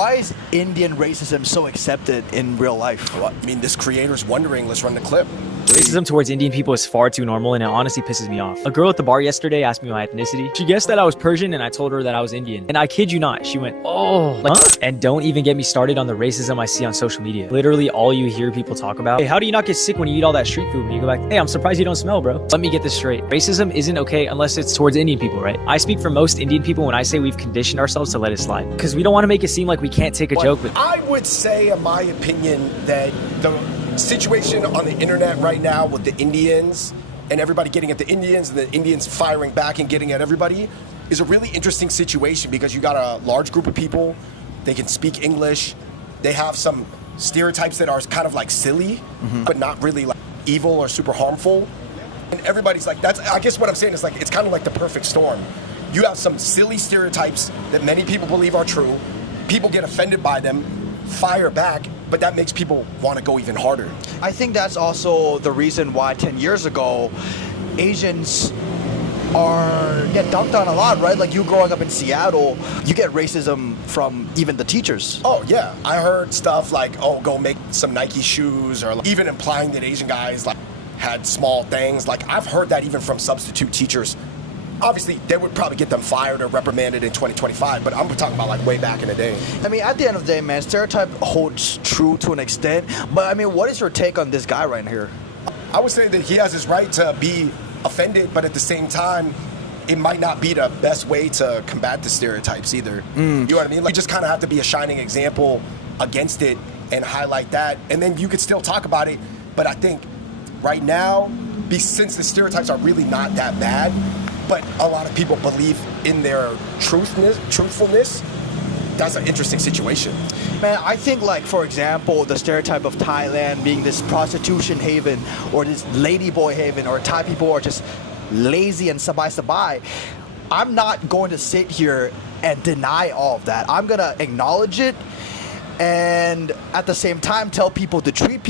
Why is Indian racism so accepted in real life? Well, I mean, this creator's wondering. Let's run the clip. Racism towards Indian people is far too normal, and it honestly pisses me off. A girl at the bar yesterday asked me my ethnicity. She guessed that I was Persian, and I told her that I was Indian. And I kid you not, she went, "Oh, like, huh?" And don't even get me started on the racism I see on social media. Literally all you hear people talk about. Hey, how do you not get sick when you eat all that street food? And you go back, hey, I'm surprised you don't smell, bro. Let me get this straight. Racism isn't okay unless it's towards Indian people, right? I speak for most Indian people when I say we've conditioned ourselves to let it slide. Because we don't want to make it seem like we can't take a joke with. I would say, in my opinion, that the situation on the internet right now with the Indians and everybody getting at the Indians and the Indians firing back and getting at everybody is a really interesting situation because you got a large group of people, they can speak English, they have some stereotypes that are kind of like silly, but not really like evil or super harmful. And everybody's like, I guess what I'm saying is like, it's kind of like the perfect storm. You have some silly stereotypes that many people believe are true, people get offended by them, fire back, but that makes people want to go even harder. I think that's also the reason why 10 years ago, Asians get dunked on a lot, right? Like you growing up in Seattle, you get racism from even the teachers. Oh yeah, I heard stuff like, oh, go make some Nike shoes, or even implying that Asian guys like had small things. Like I've heard that even from substitute teachers. Obviously, they would probably get them fired or reprimanded in 2025, but I'm talking about like way back in the day. I mean, at the end of the day, man, stereotype holds true to an extent, but I mean, what is your take on this guy right here? I would say that he has his right to be offended, but at the same time, it might not be the best way to combat the stereotypes either. You know what I mean? Like, you just kind of have to be a shining example against it and highlight that, and then you could still talk about it, but I think right now, since the stereotypes are really not that bad, but a lot of people believe in their truthfulness, that's an interesting situation. Man, I think like, for example, the stereotype of Thailand being this prostitution haven or this ladyboy haven, or Thai people are just lazy and sabai. I'm not going to sit here and deny all of that. I'm going to acknowledge it and at the same time tell people to treat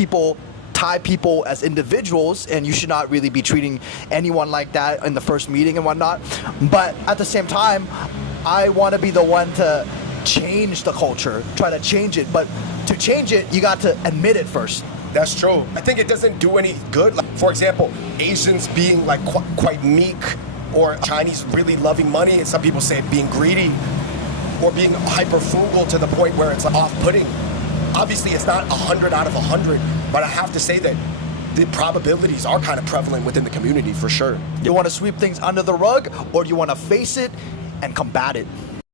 Thai people as individuals, and you should not really be treating anyone like that in the first meeting and whatnot. But at the same time, I want to be the one to change the culture, try to change it. But to change it, you got to admit it first. That's true. I think it doesn't do any good. Like, for example, Asians being like quite meek, or Chinese really loving money, and some people say being greedy, or being hyper frugal to the point where it's like off-putting. Obviously, it's not 100 out of 100, but I have to say that the probabilities are kind of prevalent within the community for sure. You want to sweep things under the rug, or do you want to face it and combat it?